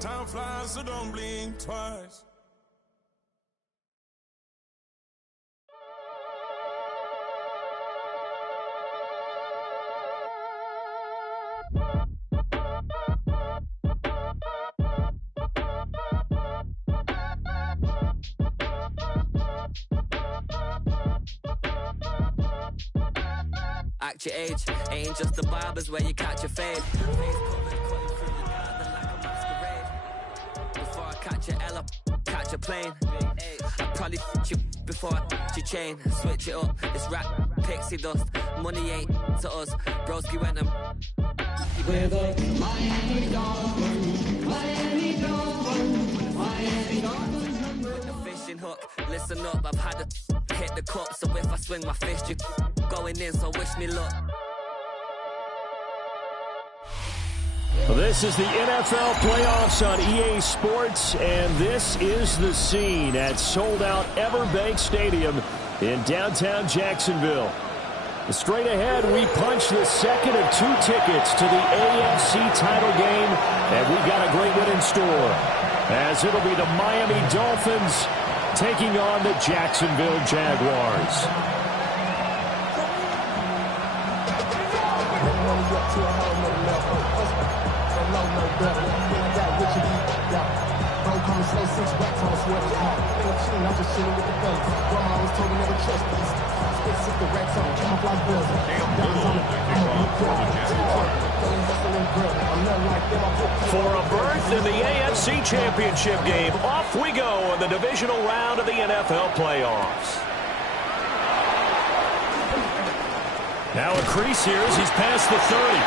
Time flies, so don't blink twice. Act your age, ain't just the barbers where you catch a fade. Face covered, cutting through the garden like a masquerade. Before I catch a L up, catch a plane. I'd probably f*** you before I f*** your chain. Switch it up, it's rap, pixie dust. Money ain't to us, broski went them. We're the Miami Dolphins, Miami Dolphins, Miami Dolphins. With the fishing hook, listen up, I've had to hit the cup. So if I swing my fist, you going in, so wish me luck. Well, this is the NFL playoffs on EA Sports, and this is the scene at sold-out Everbank Stadium in downtown Jacksonville. Straight ahead, we punch the second of two tickets to the AFC title game, and we've got a great one in store, as it'll be the Miami Dolphins taking on the Jacksonville Jaguars. For a berth in the AFC Championship game, off we go in the divisional round of the NFL playoffs. Now a crease here as he's past the 30.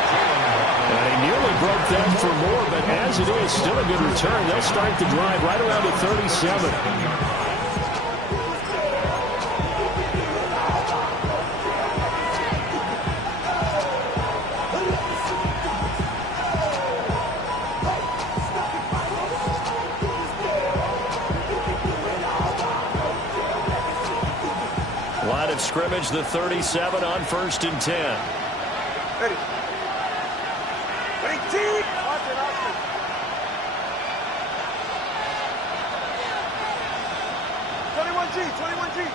And he nearly broke that for more, but as it is, still a good return. They'll start the drive right around the 37. Line of scrimmage, the 37 on 1st and 10. Ready. 18. G, 21G.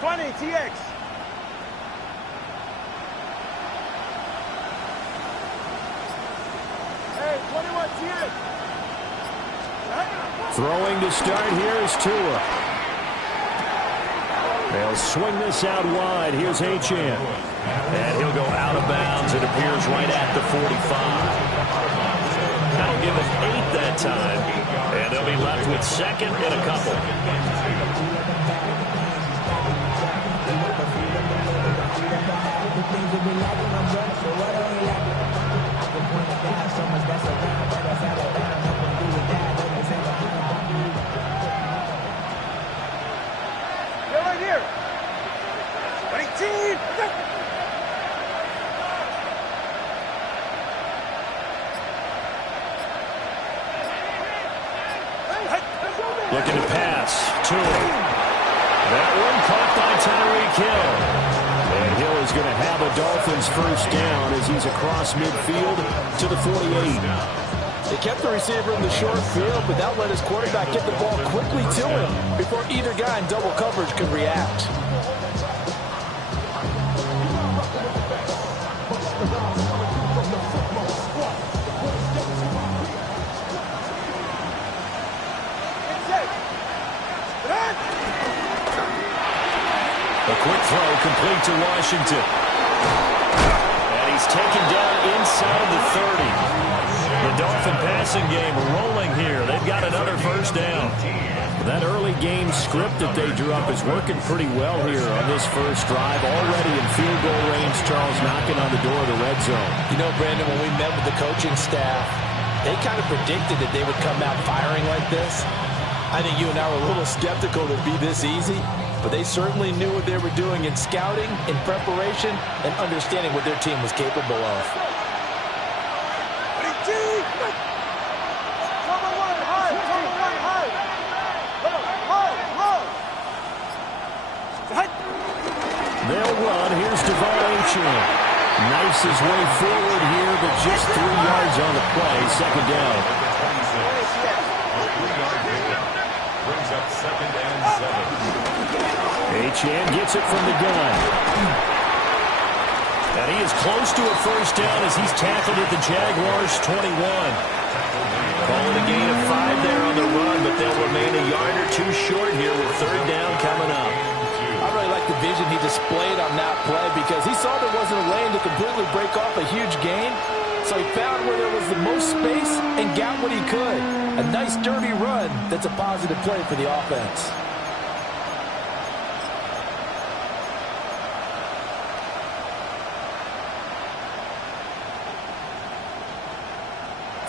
20, TX. Hey, 21, TX. Throwing to start here is Tua. They'll swing this out wide. Here's Achane. And he'll go out of bounds. It appears right at the 45. That'll give him 8 that time. And they'll be left with second and a couple. They're right here. 18. Looking to pass. Tua. That one caught by Tyreek Hill. And Hill is going to have a Dolphins first down as he's across midfield to the 48. They kept the receiver in the short field, but that let his quarterback get the ball quickly to him before either guy in double coverage could react. A quick throw complete to Washington. And he's taken down inside the 30. The Dolphin passing game rolling here. They've got another first down. That early game script that they drew up is working pretty well here on this first drive. Already in field goal range, Charles, knocking on the door of the red zone. You know, Brandon, when we met with the coaching staff, they kind of predicted that they would come out firing like this. I think you and I were a little skeptical that it'd be this easy, but they certainly knew what they were doing in scouting, in preparation, and understanding what their team was capable of. They'll run. Here's Devon Achane. Knifes his way forward here, but just 3 yards on the play. Second down. Brings up 2nd and 7. Achane gets it from the gun. And he is close to a first down as he's tackled at the Jaguars' 21. Calling a gain of 5 there on the run, but they'll remain a yard or 2 short here with 3rd down coming up. I really like the vision he displayed on that play because he saw there wasn't a lane to completely break off a huge gain. So he found where there was the most space and got what he could. A nice dirty run that's a positive play for the offense.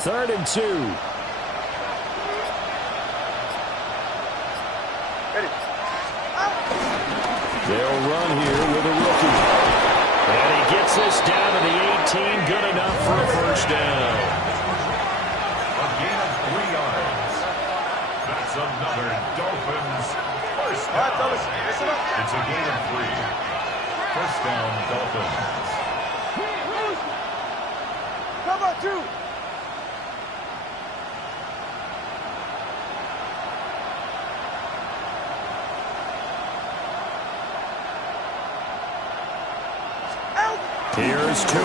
Third and 2. They'll run here with a rookie. And he gets this down to the 18. Good enough for a first down. A gain of 3 yards. That's another Dolphins first down. It's a gain of 3. First down, Dolphins. Come on, 2. Here's Tua.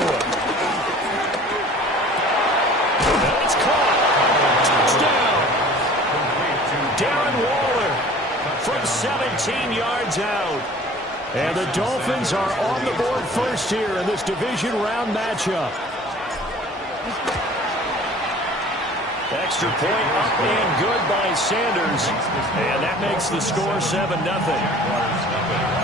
And it's caught. Touchdown. Darren Waller from 17 yards out. And the Dolphins are on the board first here in this division round matchup. Extra point up and good by Sanders. And that makes the score 7-0.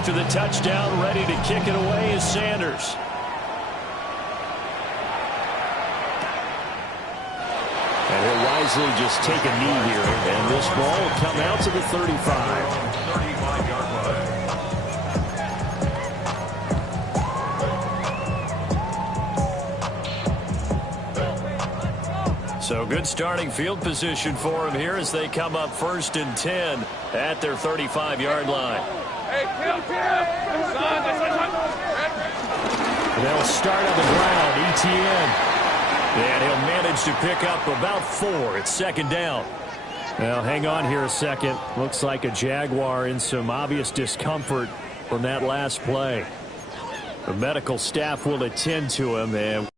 After the touchdown, ready to kick it away is Sanders. And he'll wisely just take a knee here. And this ball will come out to the 35. 35-yard line. So good starting field position for him here as they come up 1st and 10 at their 35-yard line. They'll start on the ground. Etienne. And he'll manage to pick up about 4. It's 2nd down. Now, hang on here a second. Looks like a Jaguar in some obvious discomfort from that last play. The medical staff will attend to him. And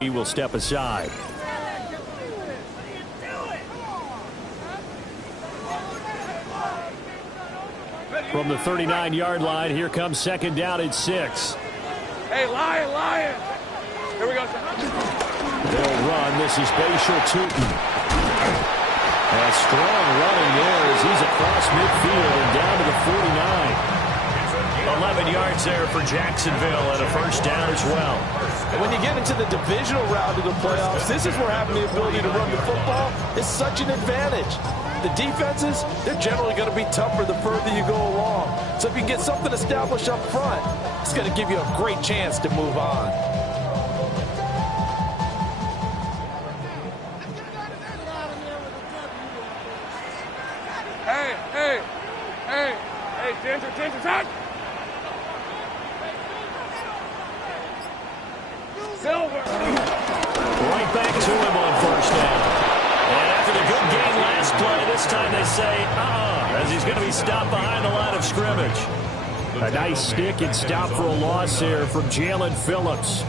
he will step aside. From the 39-yard line, here comes 2nd down at 6. Hey, Lion! Here we go. They'll run. This is Bashal Tutin. A strong running there as he's across midfield and down to the 49. 11 yards there for Jacksonville and a first down as well. And when you get into the divisional round of the playoffs, this is where having the ability to run the football is such an advantage. The defenses, they're generally going to be tougher the further you go along. So if you can get something established up front, it's going to give you a great chance to move on. Hey, Ginger, touch! Silver! Right back to him on first down. And after the good game last play, this time they say, as he's going to be stopped behind the line of scrimmage. A nice stick and stop for a loss here from Jalen Phillips.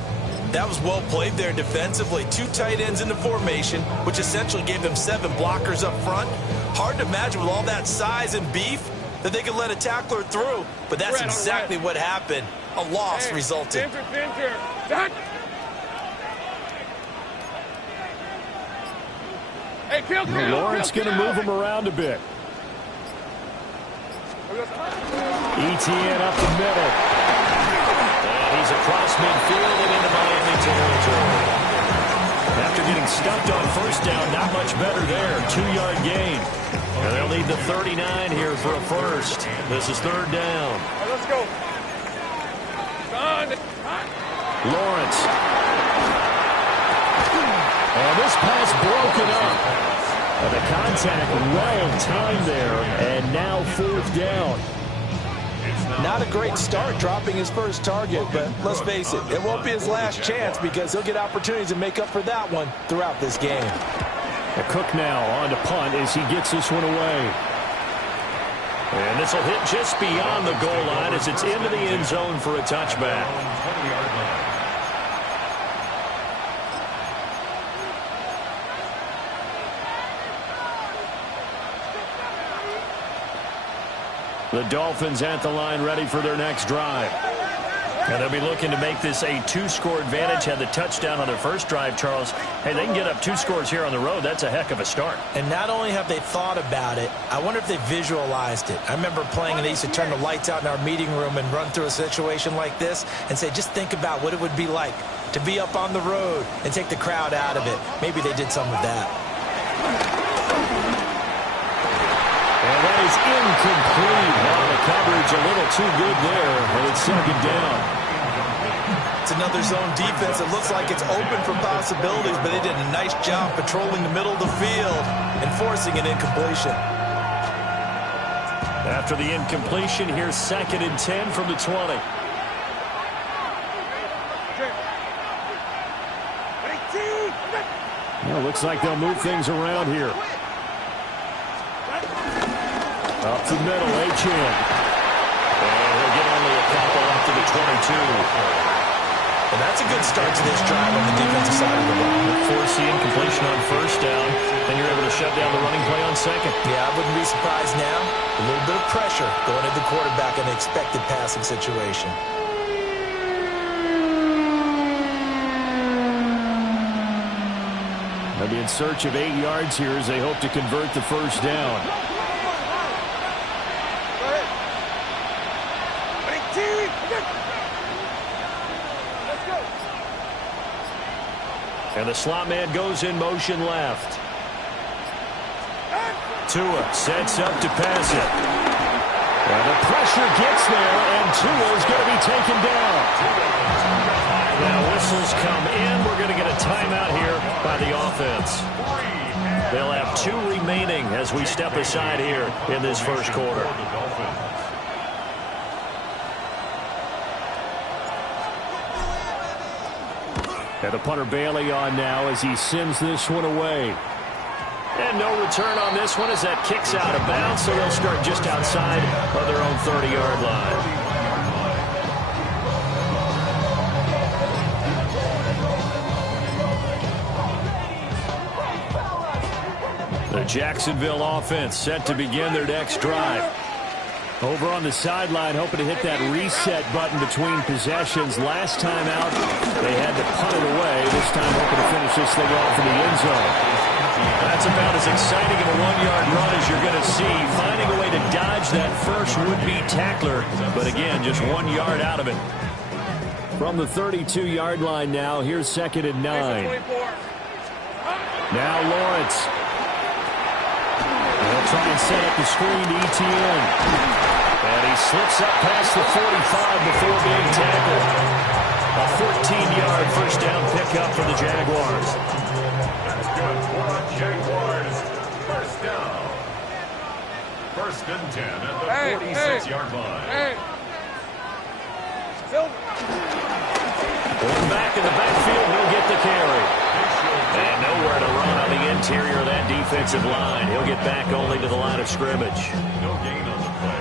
That was well played there defensively. 2 tight ends in the formation, which essentially gave them 7 blockers up front. Hard to imagine with all that size and beef that they could let a tackler through, but that's exactly what happened. A loss resulted. Hey, kill. Lawrence going to move him around a bit. Etienne up the middle. And he's across midfield and into Miami territory. After getting stuffed on first down, not much better there. 2-yard gain. And they'll need the 39 here for a first. This is 3rd down. Right, let's go. Lawrence. And this pass broken up. And the contact well timed there. And now 4th down. Not a great start dropping his first target, but let's face it, it won't be his last chance because he'll get opportunities to make up for that one throughout this game. And Cook now on to punt as he gets this one away. And this will hit just beyond the goal line as it's into the end zone for a touchback. The Dolphins at the line ready for their next drive. And they'll be looking to make this a 2-score advantage. Had the touchdown on their first drive, Charles. Hey, they can get up 2 scores here on the road. That's a heck of a start. And not only have they thought about it, I wonder if they visualized it. I remember playing and they used to turn the lights out in our meeting room and run through a situation like this and say, just think about what it would be like to be up on the road and take the crowd out of it. Maybe they did some of that. And that is incomplete. Now the coverage a little too good there, and it's 2nd down. It's another zone defense. It looks like it's open for possibilities, but they did a nice job patrolling the middle of the field and forcing an incompletion. After the incompletion, here's 2nd and 10 from the 20. Well, looks like they'll move things around here. Up the middle, Etienne. And he'll get only a couple up to the 22. And that's a good start to this drive on the defensive side of the ball. Force the incompletion on first down, then you're able to shut down the running play on 2nd. Yeah, I wouldn't be surprised now. A little bit of pressure going at the quarterback in an expected passing situation. They'll be in search of 8 yards here as they hope to convert the first down. And the slot man goes in motion left. Tua sets up to pass it. And the pressure gets there, and Tua's going to be taken down. Now whistles come in. We're going to get a timeout here by the offense. They'll have 2 remaining as we step aside here in this first quarter. And the punter Bailey on now as he sends this one away. And no return on this one as that kicks out of bounds, so they'll start just outside of their own 30-yard line. The Jacksonville offense set to begin their next drive. Over on the sideline, hoping to hit that reset button between possessions. Last time out, they had to punt it away. This time, hoping to finish this thing off in the end zone. That's about as exciting of a 1-yard run as you're going to see. Finding a way to dodge that first would-be tackler, but again, just 1 yard out of it. From the 32-yard line now, here's 2nd and 9. Now Lawrence. They'll try and set up the screen to Etienne. And he slips up past the 45 before being tackled. A 14-yard first down pickup for the Jaguars. That's good for the Jaguars. First down. 1st and 10 at the 46-yard line. Going back in the backfield, he'll get the carry. And nowhere to run on the interior of that defensive line. He'll get back only to the line of scrimmage. No gain on the play.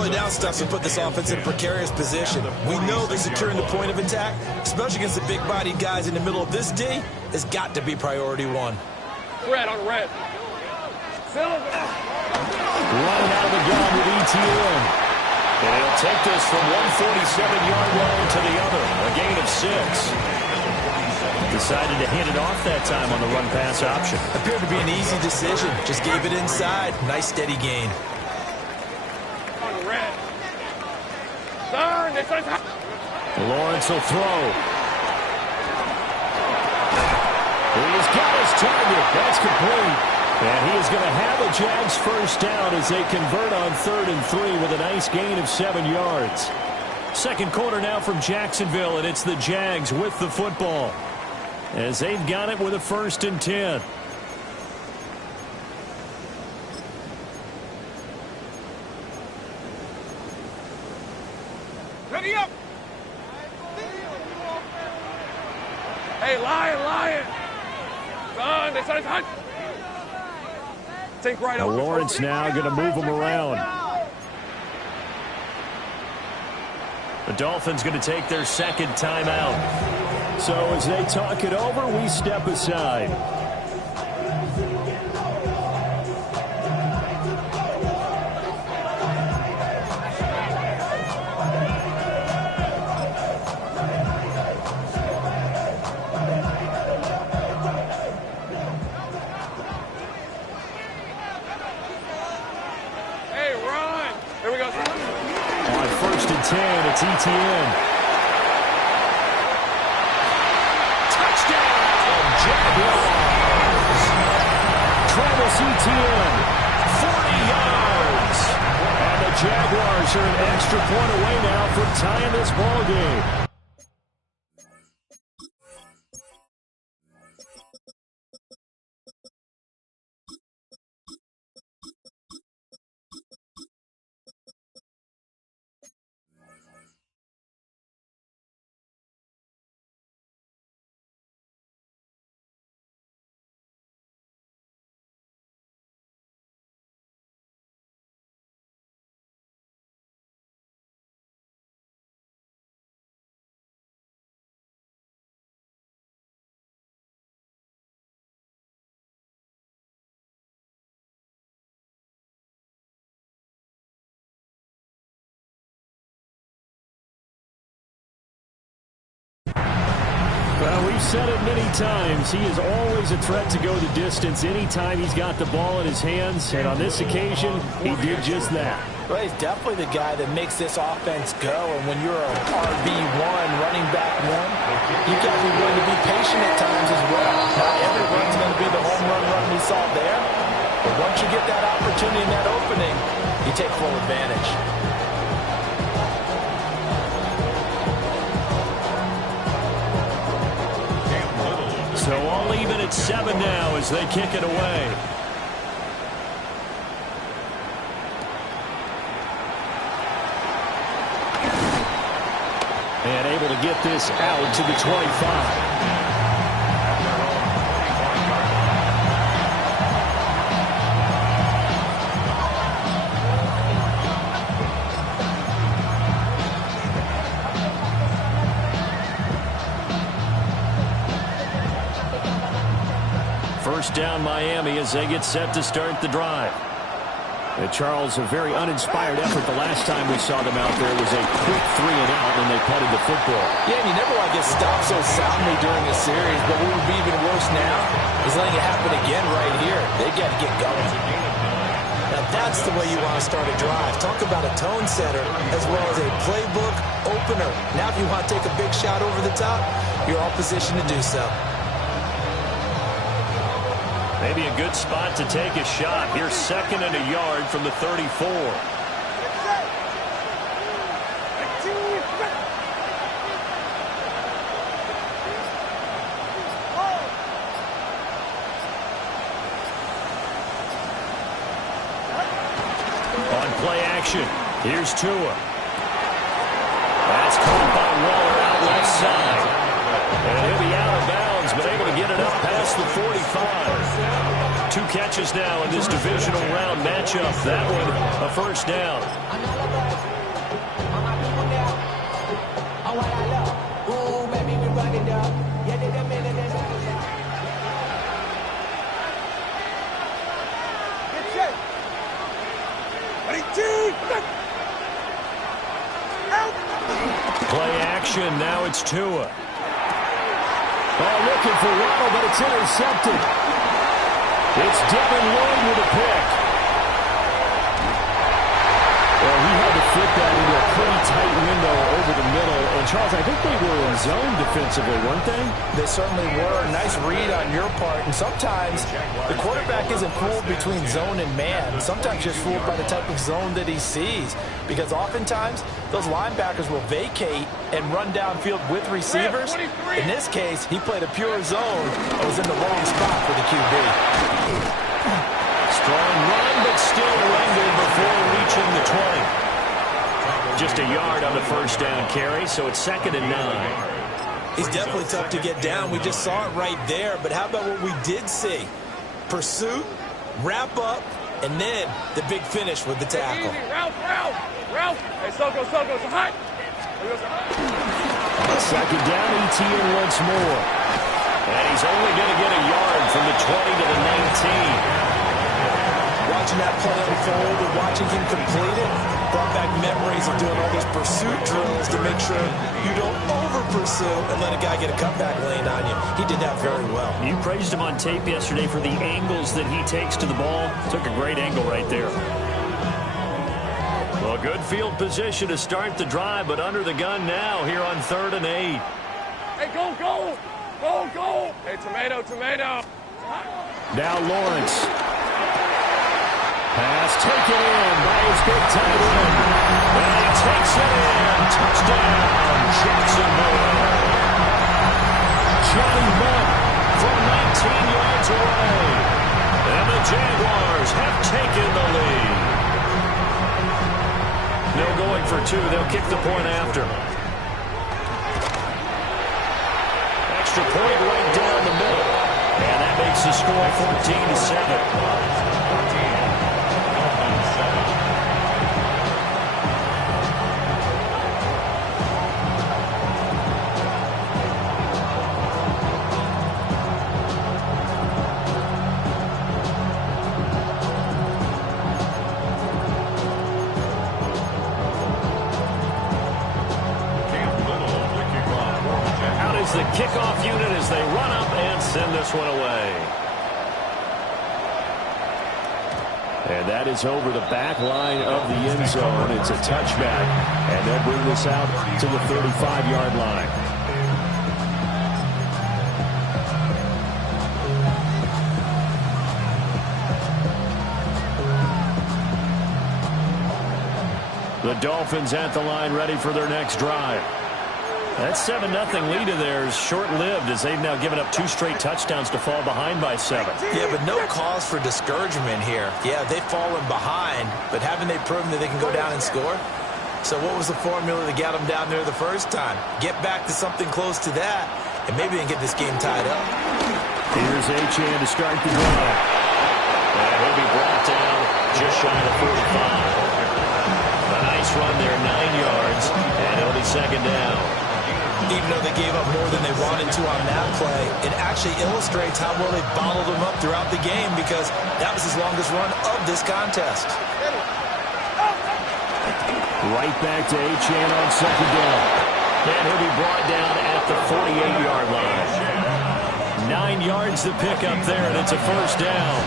early down stuff to put this offense in a precarious position. We know that securing the point of attack, especially against the big-bodied guys in the middle of this D, has got to be priority one. Red on red. Silver. Running out of the gun with ETN. And he'll take this from 147-yard line to the other. A gain of 6. Decided to hand it off that time on the run-pass option. Appeared to be an easy decision. Just gave it inside. Nice, steady gain. On red. Turn. Lawrence will throw. He's got his target. That's complete. And he is going to have a Jags first down as they convert on 3rd and 3 with a nice gain of 7 yards. Second quarter now from Jacksonville, and it's the Jags with the football, as they've got it with a 1st and 10. Ready up. Hey, lion. Son, they said it's hot. Take right Now over. Lawrence now going to move him around. The Dolphins going to take their second timeout. So as they talk it over, we step aside. Hey, run. Here we go. On 1st and 10, it's ETN. Touchdown, Jaguars! Travis Etienne, 40 yards. And the Jaguars are an extra point away now from tying this ball game. Well, we've said it many times. He is always a threat to go the distance anytime he's got the ball in his hands. And on this occasion, he did just that. Well, he's definitely the guy that makes this offense go. And when you're a RB1, running back one, you got to be willing to be patient at times as well. Not every run's going to be the home run we saw there. But once you get that opportunity and that opening, you take full advantage. So all even at 7 now as they kick it away. And able to get this out to the 25. First down Miami as they get set to start the drive. Charles, a very uninspired effort the last time we saw them out there. It was a quick 3 and out when they punted the football. Yeah, and you never want to get stopped so soundly during a series, but what would be even worse now is letting it happen again right here. They got to get going. Now that's the way you want to start a drive. Talk about a tone setter as well as a playbook opener. Now if you want to take a big shot over the top, you're all positioned to do so. Maybe a good spot to take a shot. Here's 2nd and a yard from the 34. On play action, here's Tua. That's caught by Waller out left side. And he'll be out of bounds, but able to get it up past the 45. 2 catches now in this divisional round matchup. That one, a first down. Play action, now it's Tua. Oh, looking for Waddle, but it's intercepted. It's Devin Lloyd with a pick. Well, he had to fit that into a pretty tight window over the middle. And, Charles, I think they were in zone defensively, weren't they? They certainly were. Nice read on your part. And sometimes the quarterback isn't fooled between zone and man. Sometimes just fooled by the type of zone that he sees. Because oftentimes, those linebackers will vacate and run downfield with receivers. In this case, he played a pure zone and was in the wrong spot for the QB. Strong run, but still wrangled before reaching the 20. Just a yard on the first down carry, so it's 2nd and 9. He's definitely tough to get down. We just saw it right there. But how about what we did see? Pursuit, wrap up, and then the big finish with the tackle. Easy. Ralph. Hey, Soko, it's hot. 2nd down, ETN once more. And he's only going to get a yard from the 20 to the 19. Watching that play unfold and watching him complete it brought back memories of doing all those pursuit drills to make sure you don't over-pursue and let a guy get a cutback lane on you. He did that very well. You praised him on tape yesterday for the angles that he takes to the ball. Took a great angle right there. Well, good field position to start the drive, but under the gun now here on 3rd and 8. Hey, go. Hey, tomato. Now Lawrence. Pass taken in by his big tight end. And he takes it in. Touchdown, Jacksonville. Johnny Munt from 19 yards away. And the Jaguars have taken the lead. No going for 2. They'll kick the point after. Extra point right down the middle. And that makes the score 14-7. The kickoff unit as they run up and send this one away. And that is over the back line of the end zone. It's a touchback. And they'll bring this out to the 35-yard line. The Dolphins at the line ready for their next drive. That 7-0 lead of theirs short-lived as they've now given up 2 straight touchdowns to fall behind by 7. Yeah, but no cause for discouragement here. Yeah, they've fallen behind, but haven't they proven that they can go down and score? So what was the formula that got them down there the first time? Get back to something close to that, and maybe they can get this game tied up. Here's Achane to start the drive. And he'll be brought down just shy of 45. A nice run there, 9 yards, and it'll be 2nd down. Even though they gave up more than they wanted to on that play, it actually illustrates how well they bottled them up throughout the game because that was his longest run of this contest. Right back to Achane on 2nd down. And he'll be brought down at the 48-yard line. 9 yards to pick up there, and it's a 1st down.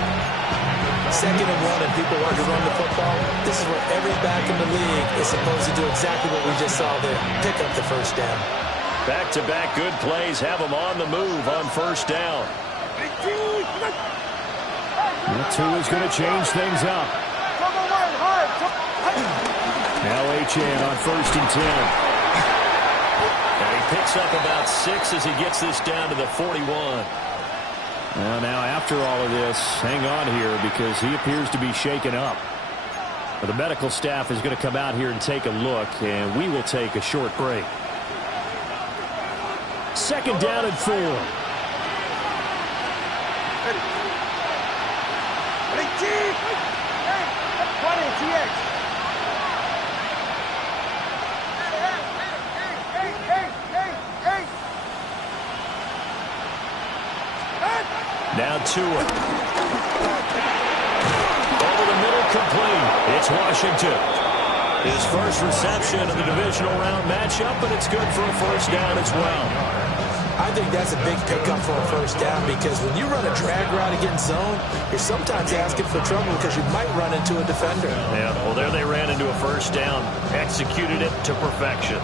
2nd and 1, and people want to run the football. This is where every back in the league is supposed to do exactly what we just saw there, pick up the 1st down. Back-to-back good plays have them on the move on 1st down. Tua's going to change things up. Now Achane on 1st and 10. And he picks up about 6 as he gets this down to the 41. Well, now after all of this, hang on here because he appears to be shaken up. But the medical staff is going to come out here and take a look, and we will take a short break. 2nd down and 4. Now Tua. Over the middle, complete. it's Washington. His first reception of the divisional round matchup, but it's good for a first down as well. I think that's a big pickup for a first down because when you run a drag route against zone, you're sometimes asking for trouble because you might run into a defender. Yeah, well, there they ran into a first down, executed it to perfection.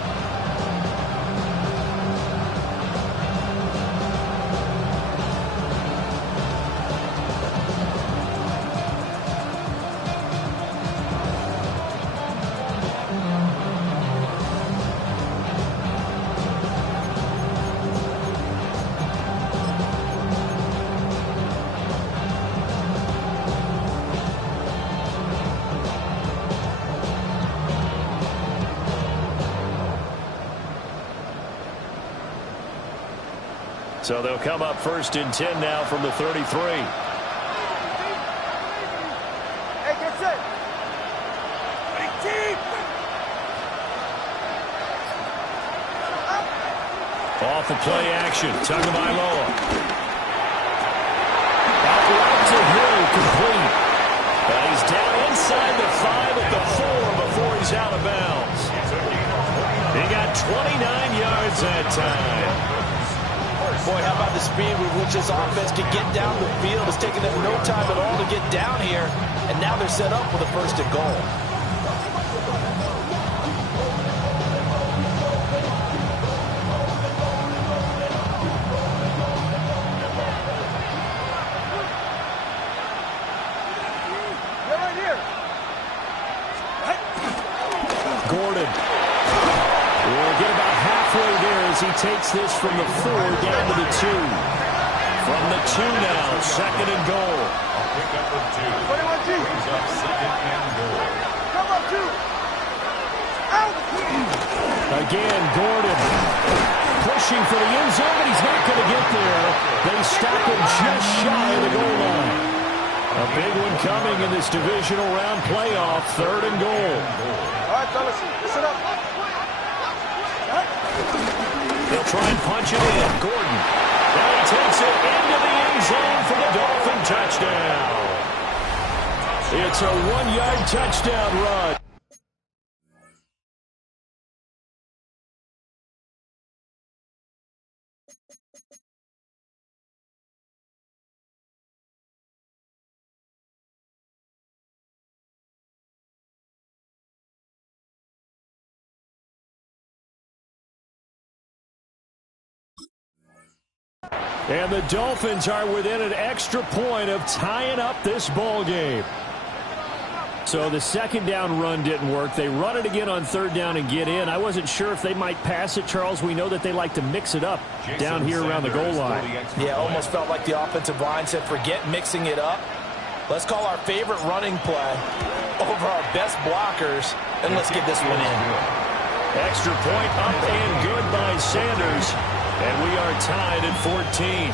So they'll come up 1st and 10 now from the 33. Hey, get set. Big team. Off the play action. Tagovailoa. Out route to Hill, complete. And he's down inside the 5 at the 4 before he's out of bounds. He got 29 yards that time. Boy, how about the speed with which this offense can get down the field? It's taken them no time at all to get down here, and now they're set up with a 1st and goal. They're right here. Gordon will get about halfway there as he takes this from the 4 down to the 2. From the 2 now, 2nd and goal. A pickup of 2. 21G. Brings up 2nd and goal. Come on, 2. Out. Again, Gordon pushing for the end zone, but he's not going to get there. They stop him just shy of the goal line. A big one coming in this divisional round playoff, 3rd and goal. All right, fellas, listen up. They'll try and punch it in. Gordon. Now he takes it into the end zone for the Dolphin touchdown. It's a 1-yard touchdown run. And the Dolphins are within an extra point of tying up this ball game. So the 2nd down run didn't work. They run it again on 3rd down and get in. I wasn't sure if they might pass it, Charles. We know that they like to mix it up down here around the goal line. Yeah, almost felt like the offensive line said, forget mixing it up. Let's call our favorite running play over our best blockers, and let's get this one in. Extra point up and good by Sanders. And we are tied at 14.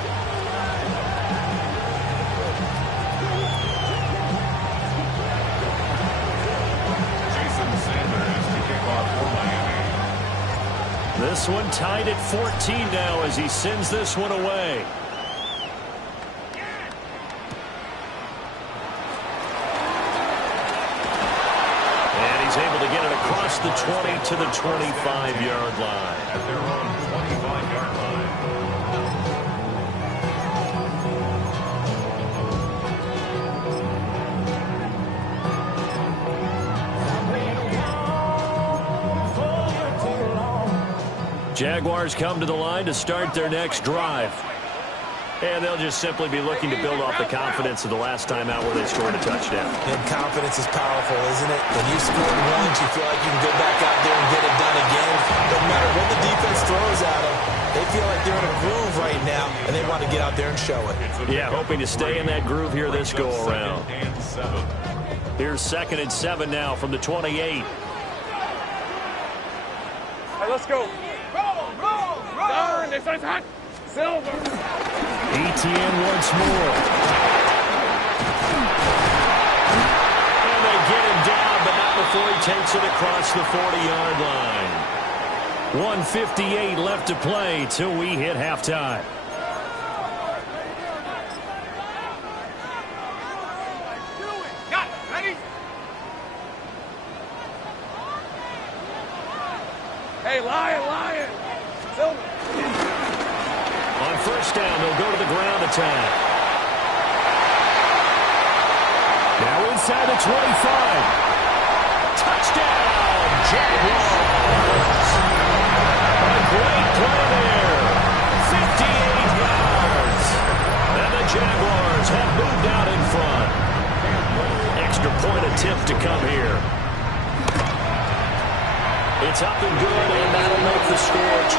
Jason Sanders to kick off for Miami. This one tied at 14 now as he sends this one away. And he's able to get it across the 20 to the 25-yard line. At their own 25-yard line. Jaguars come to the line to start their next drive. And they'll just simply be looking to build off the confidence of the last time out where they scored a touchdown. And confidence is powerful, isn't it? When you scored once, you feel like you can go back out there and get it done again. No matter what the defense throws at them, they feel like they're in a groove right now, and they want to get out there and show it. Yeah, hoping to stay in that groove here this go-around. Here's 2nd and 7 now from the 28. Hey, let's go. Roll. Darn, this is hot. Silver. ETN once more. And they get him down, but not before he takes it across the 40-yard line. 1:58 left to play till we hit halftime. Hey, Lion. Silver. On first down, they'll go to the ground attack. Now inside the 25. Touchdown, Jaguars. A great play there. 58 yards. And the Jaguars have moved out in front. Extra point attempt to come here. It's up and good, and that'll make the score 21-14.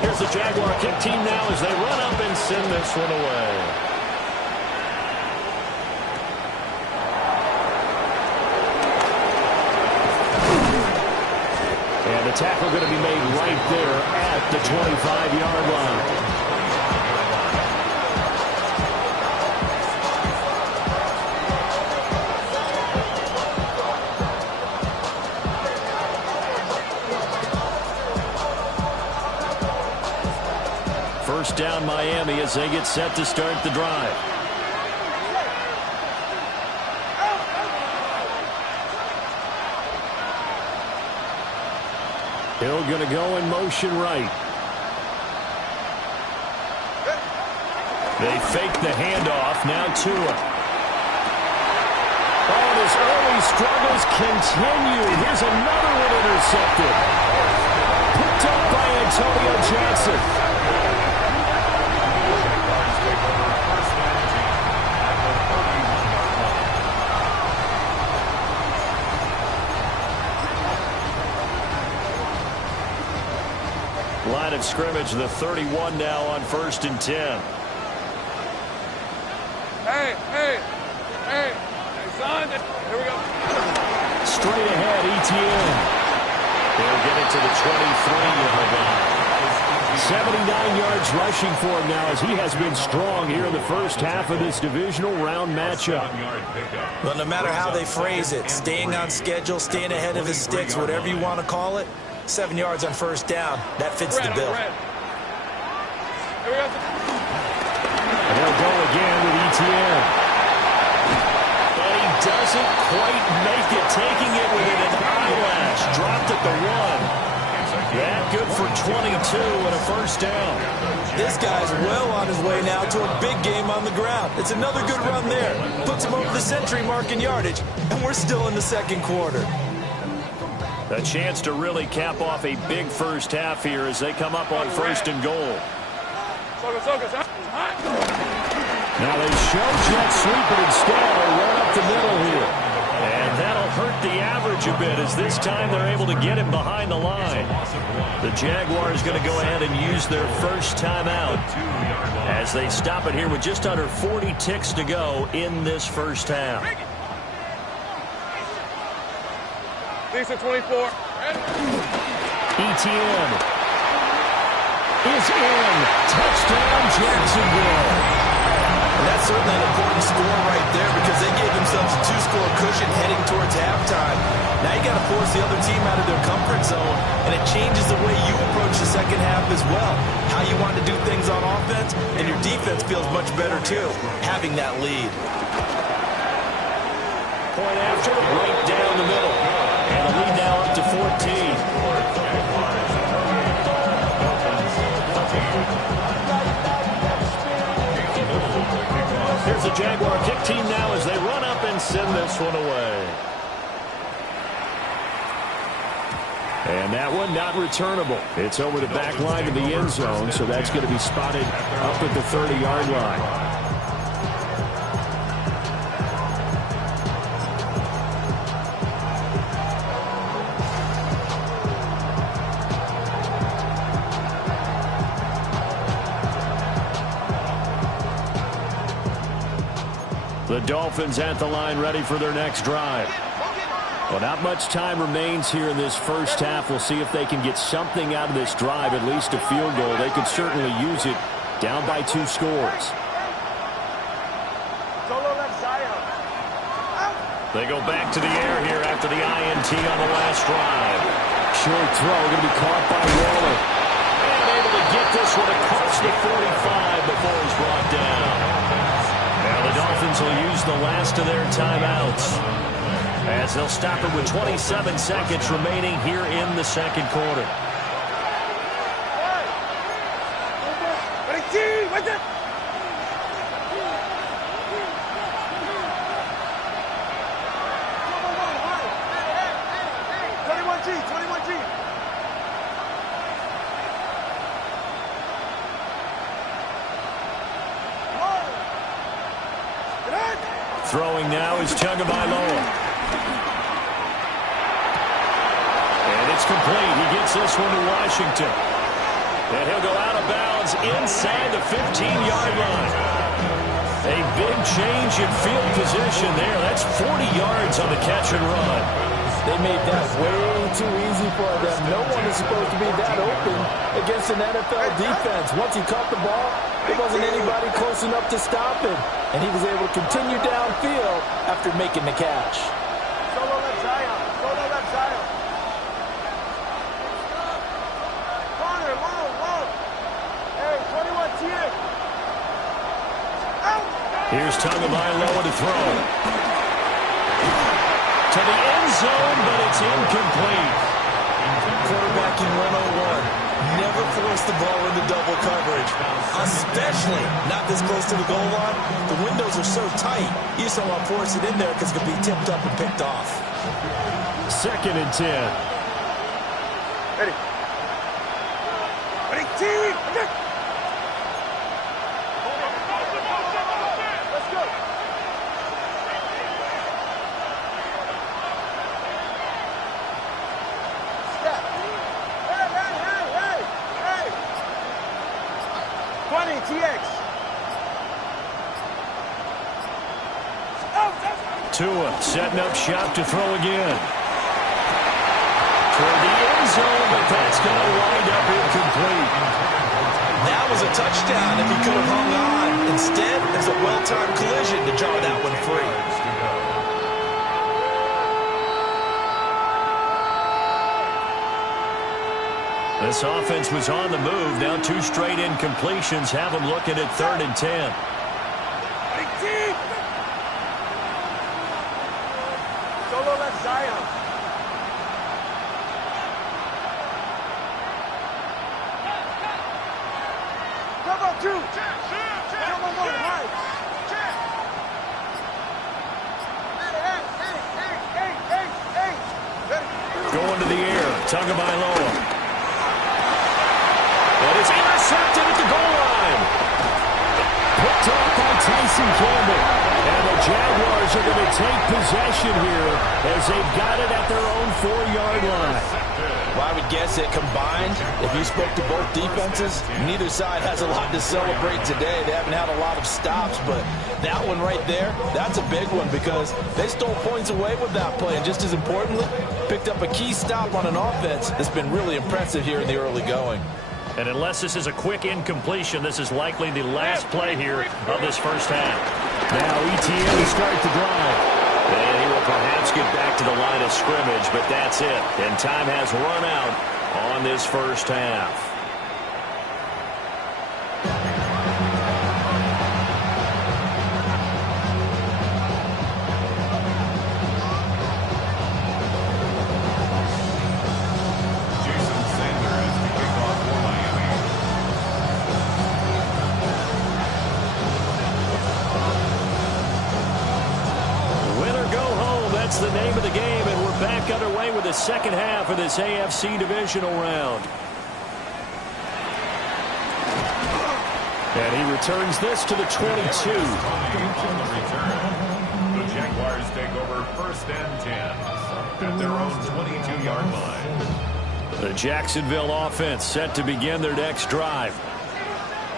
Here's the Jaguar kick team now as they run up and send this one away. The tackle going to be made right there at the 25-yard line. First down Miami as they get set to start the drive. Hill going to go in motion right. They fake the handoff. Now Tua. Oh, his early struggles continue. Here's another one intercepted. Picked up by Antonio Johnson. Line of scrimmage, the 31 now on 1st and 10. Hey, son. Here we go. Straight ahead, Etienne. They'll get it to the 23-yard line. 79 yards rushing for him now as he has been strong here in the first half of this divisional round matchup. Well, no matter how they phrase it, staying on schedule, staying ahead of his sticks, whatever you want to call it, 7 yards on first down. That fits the bill. Here we go. And they'll go again with Etienne. And he doesn't quite make it, taking it within an eyelash. Dropped at the 1. That good for 22 and a first down. This guy's well on his way now to a big game on the ground. It's another good run there. Puts him over the century mark in yardage, and we're still in the second quarter. A chance to really cap off a big first half here as they come up on 1st and goal. Now they show jet sweep, but instead they run up the middle here. And that'll hurt the average a bit as this time they're able to get him behind the line. The Jaguars going to go ahead and use their first timeout as they stop it here with just under 40 ticks to go in this first half. Lisa 24. Etienne is in. Touchdown, Jacksonville. And that's certainly an important score right there because they gave themselves a 2-score cushion heading towards halftime. Now you got to force the other team out of their comfort zone, and it changes the way you approach the second half as well. How you want to do things on offense, and your defense feels much better too, having that lead. Point after, right down the middle. And the lead now up to 14. Here's the Jaguar kick team now as they run up and send this one away. And that one not returnable. It's over the back line of the end zone, so that's going to be spotted up at the 30-yard line. The Dolphins at the line ready for their next drive. Well, not much time remains here in this first half. We'll see if they can get something out of this drive, at least a field goal. They could certainly use it down by 2 scores. They go back to the air here after the INT on the last drive. Short throw going to be caught by Waller. And able to get this one across the 45 before he's brought down. Now the Dolphins will use the last of their timeouts, as they'll stop it with 27 seconds remaining here in the second quarter. Throwing now is Tagovailoa. And it's complete. He gets this one to Washington. And he'll go out of bounds inside the 15-yard line. A big change in field position there. That's 40 yards on the catch and run. They made that way too easy for them. No one is supposed to be that open against an NFL defense. Once he caught the ball, there wasn't anybody close enough to stop him. And he was able to continue downfield after making the catch. Solo left Zion. Solo left Zion. Corner, long. Hey, 21 TX. Here's Tagovailoa to throw. To the end zone, but it's incomplete. Quarterbacking 101. Never force the ball into double coverage, especially not this close to the goal line. The windows are so tight, you just don't want to force it in there because it could be tipped up and picked off. 2nd and 10. Ready. Ready, team. Okay. Let's go. Step. Hey. 20 TX. Tua setting up shop to throw again. Toward the end zone, but that's going to wind up incomplete. That was a touchdown if he could have hung on. Instead, there's a well-timed collision to draw that one free. This offense was on the move. Now 2 straight incompletions have them looking at 3rd and 10. Solo left Zion. Come on, 2. Come on, 1. High. Hey. Going to the air. Tagovailoa. And it's intercepted at the goal line. Picked off by Tyson Campbell. And the Jaguars are going to take possession here as they've got it at their own 4-yard line. Well, I would guess that combined, if you spoke to both defenses, neither side has a lot to celebrate today. They haven't had a lot of stops, but that one right there, that's a big one because they stole points away with that play. And just as importantly, picked up a key stop on an offense that's been really impressive here in the early going. And unless this is a quick incompletion, this is likely the last play here of this first half. Now ETN will start the drive. And he will perhaps get back to the line of scrimmage, but that's it. And time has run out on this first half. That's the name of the game, and we're back underway with the second half of this AFC divisional round. And he returns this to the 22. The Jaguars take over 1st and 10 at their own 22-yard line. The Jacksonville offense set to begin their next drive.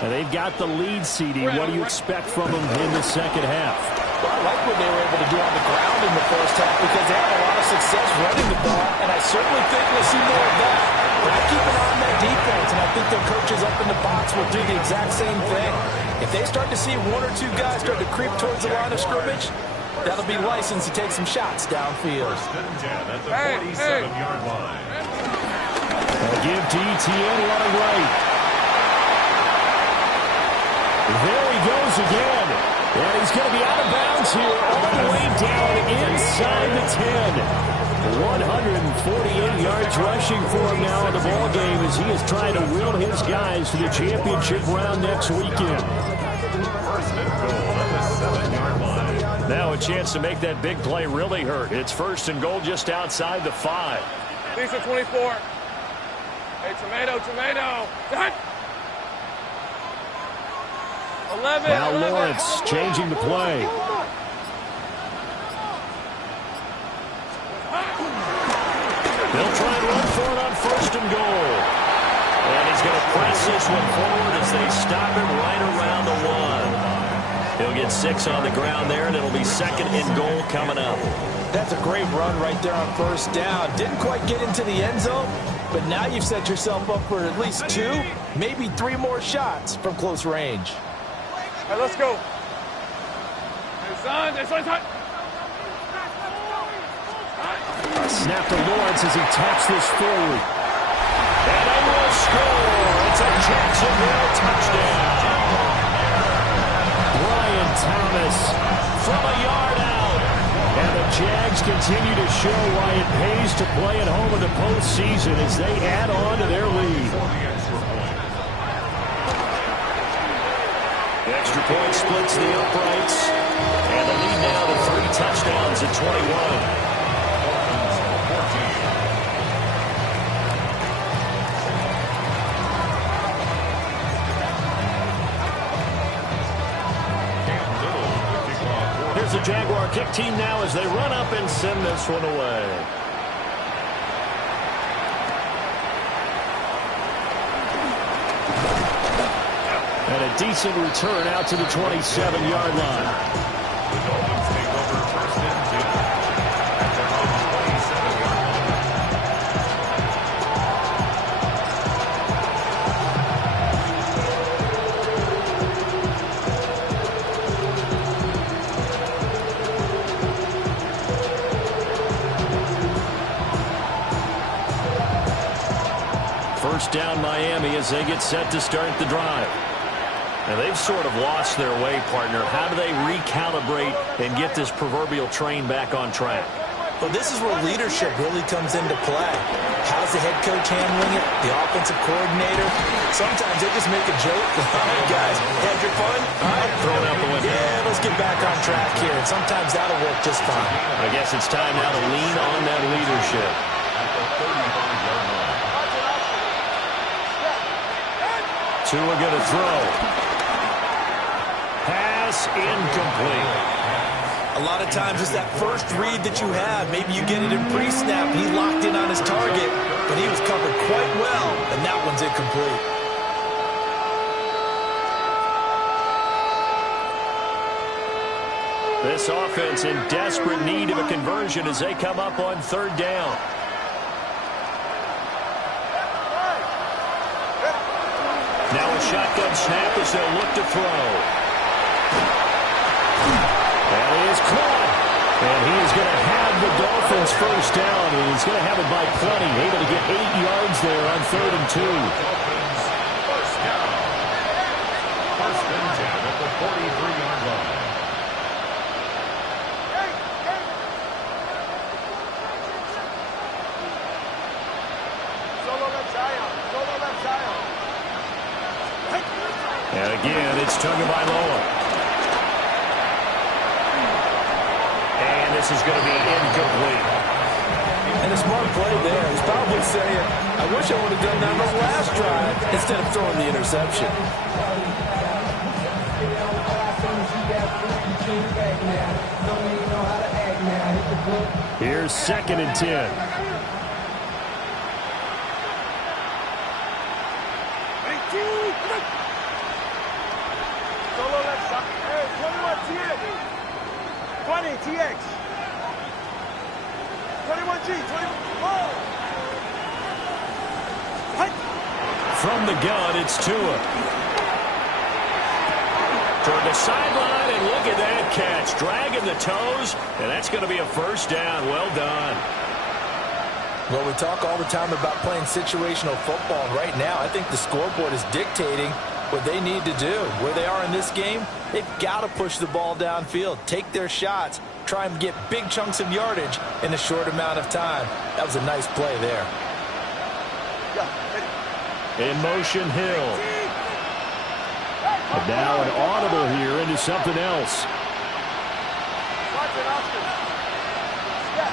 And they've got the lead, CD. What do you expect from them in the second half? Well, I like what they were able to do on the ground in the first half because they had a lot of success running the ball, and I certainly think we'll see more of that. But I keep an eye on that defense, and I think their coaches up in the box will do the exact same thing. If they start to see 1 or 2 guys start to creep towards the line of scrimmage, That'll be licensed to take some shots downfield. First and 10 at the 47-yard line. A give to Etienne running right. There he goes again. And he's going to be out of bounds here all the way down inside the 10. 148 yards rushing for him now in the ball game as he is trying to will his guys to the championship round next weekend. First and goal at the 7-yard line. Now a chance to make that big play really hurt. It's first and goal just outside the 5. Lisa 24. Hey, tomato. Done. 11. Now Lawrence changing the play. They'll try and run for it on first and goal. And he's going to press this one forward as they stop it right around the 1. He'll get 6 on the ground there, and it'll be second and goal coming up. That's a great run right there on first down. Didn't quite get into the end zone, but now you've set yourself up for at least 2, maybe 3 more shots from close range. Hey, let's go. This one's hot. Snap to Lawrence as he taps this forward. And they will score. It's a Jacksonville touchdown. Brian Thomas from a yard out. And the Jags continue to show why it pays to play at home in the postseason as they add on to their lead. The extra point splits the uprights. And the lead now to 3 touchdowns at 21. Here's the Jaguar kick team now as they run up and send this one away. And a decent return out to the 27-yard line. The Dolphins take over first and 10 at their own 27-yard line. First down Miami as they get set to start the drive. And they've sort of lost their way, partner. How do they recalibrate and get this proverbial train back on track? Well, this is where leadership really comes into play. How's the head coach handling it? The offensive coordinator? Sometimes they just make a joke. All right, guys, had your fun? All right, throw it out the window. Yeah, let's get back on track here. And sometimes that'll work just fine. I guess it's time now to lean on that leadership. At the 35-yard line. Tua going to throw. Pass incomplete. A lot of times it's that first read that you have. Maybe you get it in pre-snap. He locked in on his target, but he was covered quite well, and that one's incomplete. This offense in desperate need of a conversion as they come up on third down. Now a shotgun snap as they'll look to throw. That is caught. And he is going to have the Dolphins first down. And he's going to have it by plenty. Able to get 8 yards there on 3rd and 2. Dolphins first down. First and 10 at the 43-yard line. And again, it's Tagovailoa. And this is going to be incomplete. And a smart play there. He's probably saying, I wish I would have done that on the last drive instead of throwing the interception. Here's 2nd and 10. Solo left side. Hey, 21 TX. 20 TX. 21G. 21. From the gun, it's Tua. toward the sideline, and look at that catch. Dragging the toes, and that's going to be a first down. Well done. Well, we talk all the time about playing situational football. Right now, I think the scoreboard is dictating what they need to do. Where they are in this game, they've got to push the ball downfield, take their shots, try and get big chunks of yardage in a short amount of time. That was a nice play there. In motion, Hill. And now an audible here into something else. Watch it, Oscar. Step.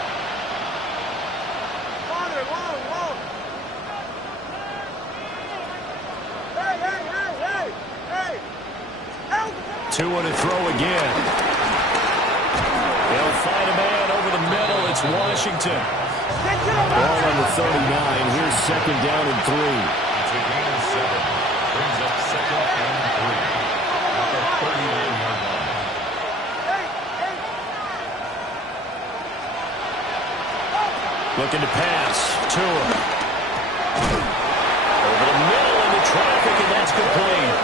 Farther, long. Hey. Help! Tua to throw again. They'll find a man over the middle. It's Washington. Ball on the 39. Here's second down and 3. It's a gain of 7. Brings up second and 3. At the 39-yard line. Looking to pass. Tua. Over the middle into traffic, and that's complete.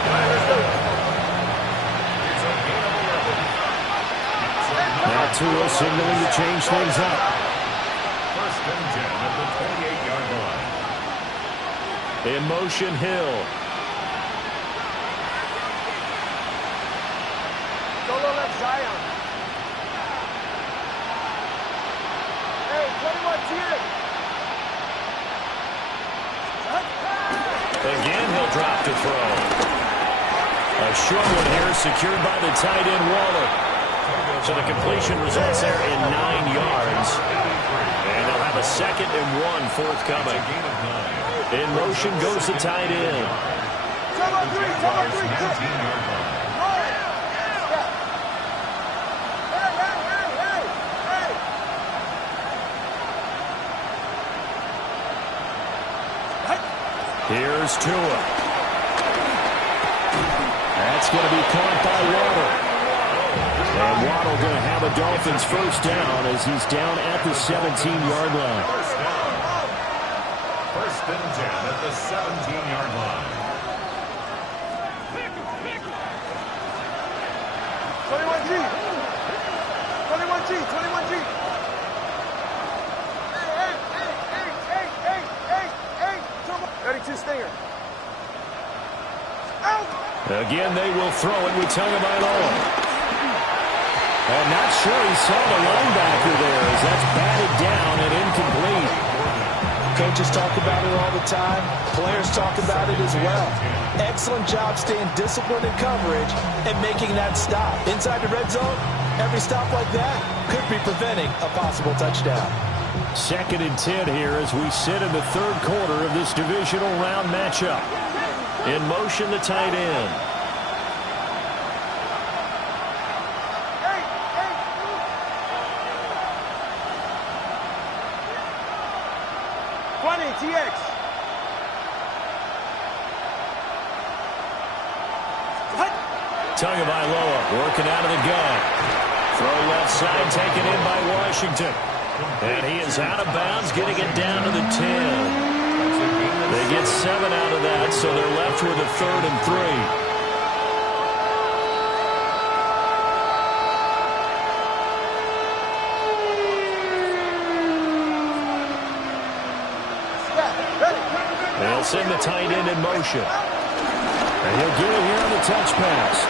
Now Tua signaling to change things up. First and 10 at the 28-yard line. In motion, Hill. Solo left Zion. Hey, 21 TX. Again, he'll drop to throw. A short one here secured by the tight end Waller. So the completion results there in 9 yards. And they'll have a second and 1 forthcoming. In motion goes the tight end. Jaguars 19-yard line. Here's Tua. That's going to be caught by Waddle. And Waddle going to have a Dolphins first down as he's down at the 17-yard line. First and 10 at the 17-yard line. 21G. Hey. 32 Stinger. Out. Again, they will throw it with Tagovailoa. And not sure he saw the linebacker there as that's batted down and incomplete. Coaches talk about it all the time. Players talk about it as well. Excellent job staying disciplined in coverage and making that stop. Inside the red zone, every stop like that could be preventing a possible touchdown. Second and 10 here as we sit in the third quarter of this divisional round matchup. In motion, the tight end. TX. Tagovailoa working out of the gun. Throw left side taken in by Washington. And he is out of bounds, getting it down to the 10. They get 7 out of that, so they're left with a 3rd and 3. They'll send the tight end in motion. And he'll get it here on the touch pass.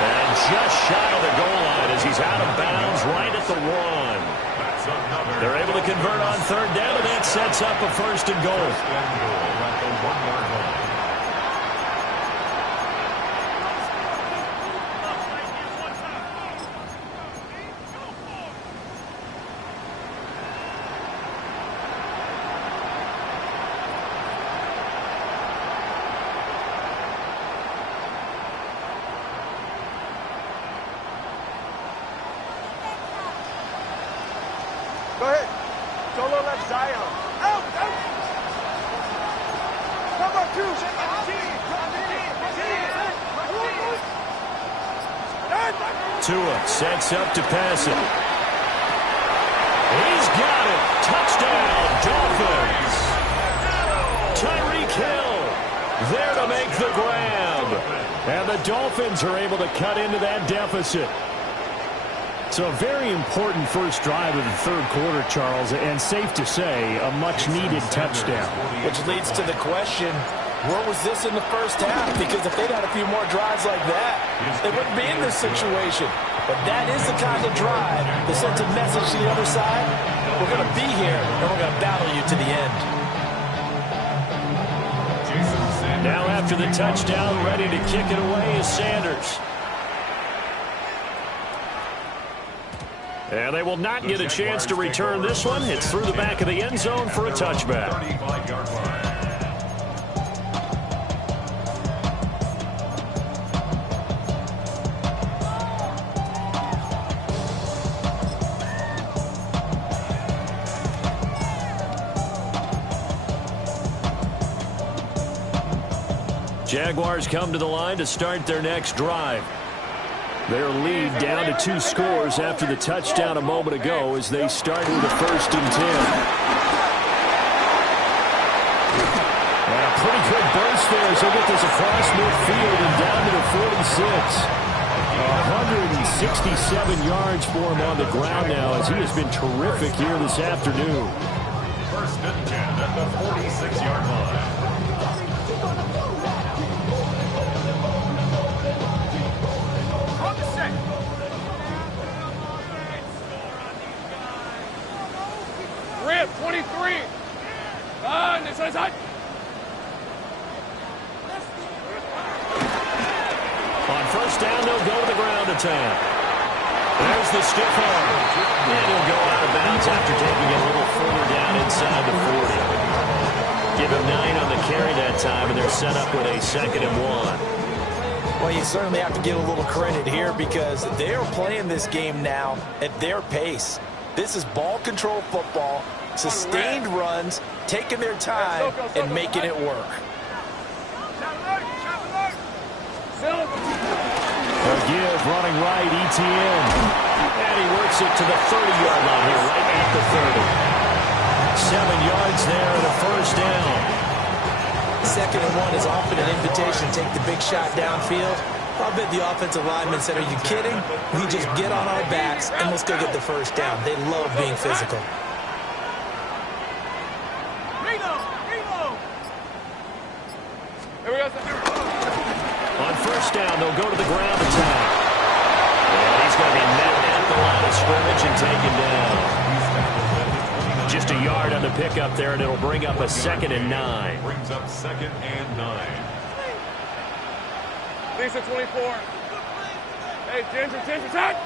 And just shy of the goal line as he's out of bounds right at the 1. They're able to convert on 3rd down, and that sets up a 1st and goal. At the 1-yard line. Go ahead. Solo left Zion. Out. Come on, 2. Tua sets up to pass it. He's got it. Touchdown, Dolphins. Tyreek Hill there to make the grab. And the Dolphins are able to cut into that deficit. So a very important first drive of the third quarter, Charles, and safe to say, a much-needed touchdown. Which leads to the question, where was this in the first half? Because if they'd had a few more drives like that, they wouldn't be in this situation. But that is the kind of drive that sends a message to the other side. We're going to be here, and we're going to battle you to the end. Now after the touchdown, ready to kick it away is Sanders. And they will not get a chance to return this one. It's through the back of the end zone for a touchback. Jaguars come to the line to start their next drive. Their lead down to 2 scores after the touchdown a moment ago as they start with a 1st and 10. And a pretty good burst there as they get this across midfield and down to the 46. 167 yards for him on the ground now as he has been terrific here this afternoon. 1st and 10 at the 46-yard line. Rip, 23. This is hot. On 1st down, they'll go to the ground attack. There's the stiff arm. And he'll go out of bounds after taking it a little further down inside the 40. Give him 9 on the carry that time, and they're set up with a 2nd and 1. Well, you certainly have to give a little credit here because they are playing this game now at their pace. This is ball control football, sustained runs, taking their time, and making it work. A give, running right, ETN. And he works it to the 30-yard line here, right at the 30. 7 yards there and a 1st down. 2nd and 1 is often an invitation to take the big shot downfield. I'll bet the offensive lineman said, are you kidding? We just get on our backs and let's go get the 1st down. They love being physical. Here we go. On 1st down, they'll go to the ground attack. And he's going to be met at the line of scrimmage and taken down. Just a yard on the pickup there, and it'll bring up a 2nd and 9. Brings up 2nd and 9. Lisa 24. Hey, Ginger, set.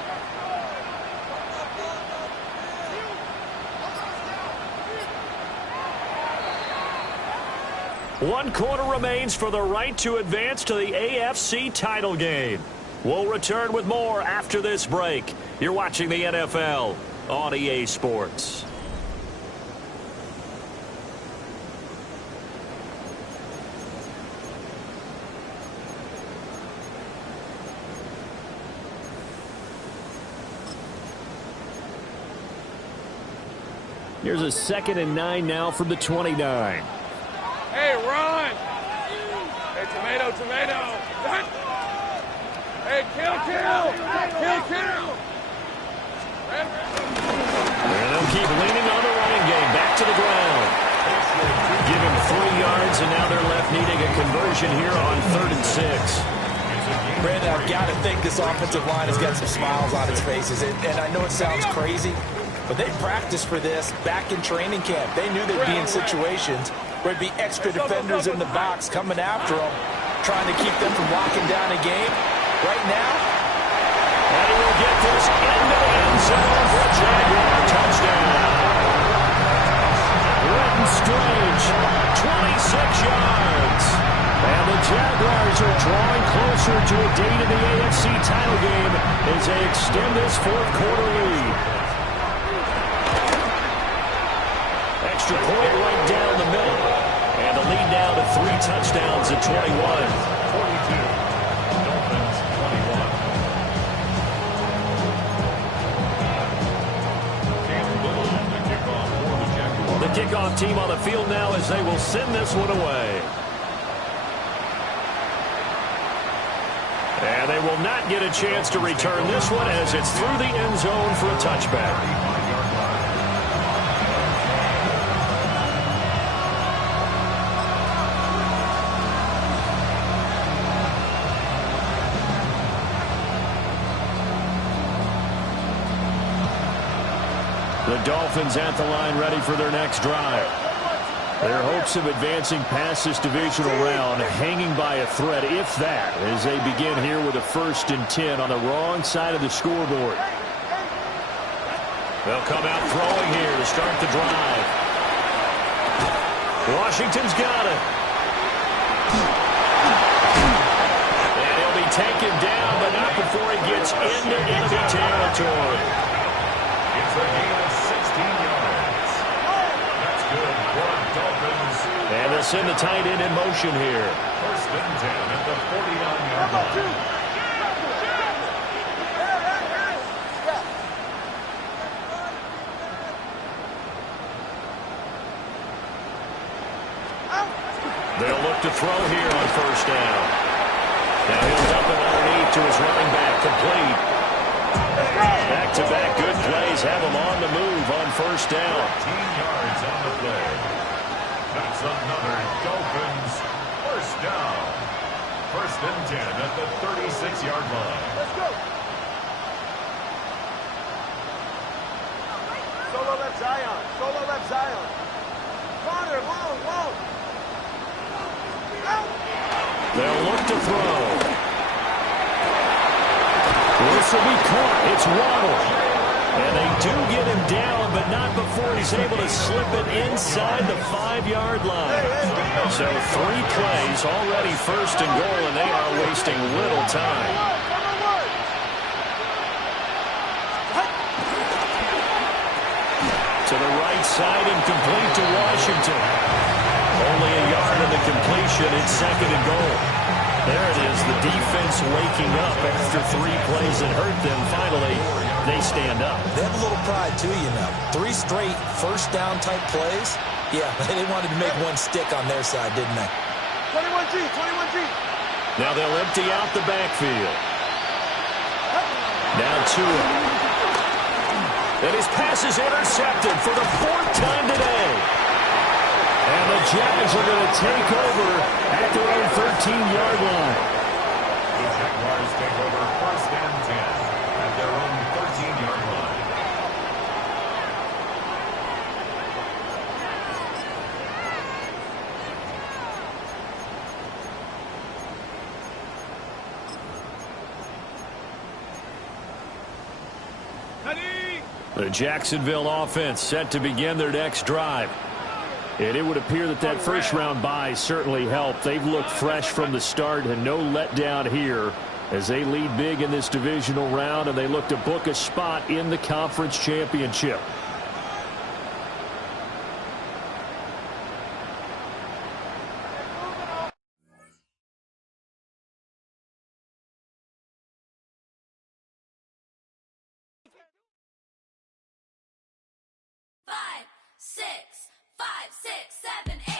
One quarter remains for the right to advance to the AFC title game. We'll return with more after this break. You're watching the NFL on EA Sports. Here's a 2nd and 9 now from the 29. Hey, run. Hey, tomato. Hey, kill. And they'll keep leaning on the running game. Back to the ground. Give him 3 yards, and now they're left needing a conversion here on 3rd and 6. Brandon, I've got to think this offensive line has got some smiles on its faces. And I know it sounds crazy, but they practiced for this back in training camp. They knew they'd be in situations where there'd be extra defenders in the box coming after them, trying to keep them from locking down a game. Right now, and he will get this into the end zone for a Jaguar touchdown. Britton Strange, 26 yards. And the Jaguars are drawing closer to a date in the AFC title game as they extend this 4th quarter lead. Extra point right down the middle. And the lead now to 3 touchdowns at 21. 42. Dolphins 21. The kickoff team on the field now as they will send this one away. not get a chance to return this one as it's through the end zone for a touchback. The Dolphins at the line ready for their next drive. Their hopes of advancing past this divisional round hanging by a thread, if that, as they begin here with a 1st and 10 on the wrong side of the scoreboard. They'll come out throwing here to start the drive. Washington's got it. And he'll be taken down, but not before he gets into enemy territory. It's a gain of 16 yards. That's good for Dolphins. And they'll send the tight end in motion here. 1st and 10 at the 49-yard line. They'll look to throw here on 1st down. Now he'll dump it underneath to his running back, complete. Back-to-back good plays have him on the move on 1st down. 14 yards on the play. That's another Dolphins 1st down. 1st and 10 at the 36-yard line. Let's go. Solo left Zion. Solo left Zion. Connor, long. They'll look to throw. This will be caught. It's Waddle. And they do get him down, but not before he's able to slip it inside the 5-yard line. So 3 plays, already 1st and goal, and they are wasting little time. To the right side and complete to Washington. Only a yard of the completion. It's 2nd and goal. There it is, the defense waking up after 3 plays that hurt them. Finally, they stand up. They have a little pride, too, you know. 3 straight 1st down type plays. Yeah, they wanted to make one stick on their side, didn't they? 21G. Now they'll empty out the backfield. Now Tua. And his pass is intercepted for the 4th time today. And the Jags are going to take over at their own 13-yard line. The Jaguars take over 1st and 10 at their own 13-yard line. The Jacksonville offense set to begin their next drive. And it would appear that that 1st-round bye certainly helped. They've looked fresh from the start and no letdown here as they lead big in this divisional round, and they look to book a spot in the conference championship. Five, six, 7, 8.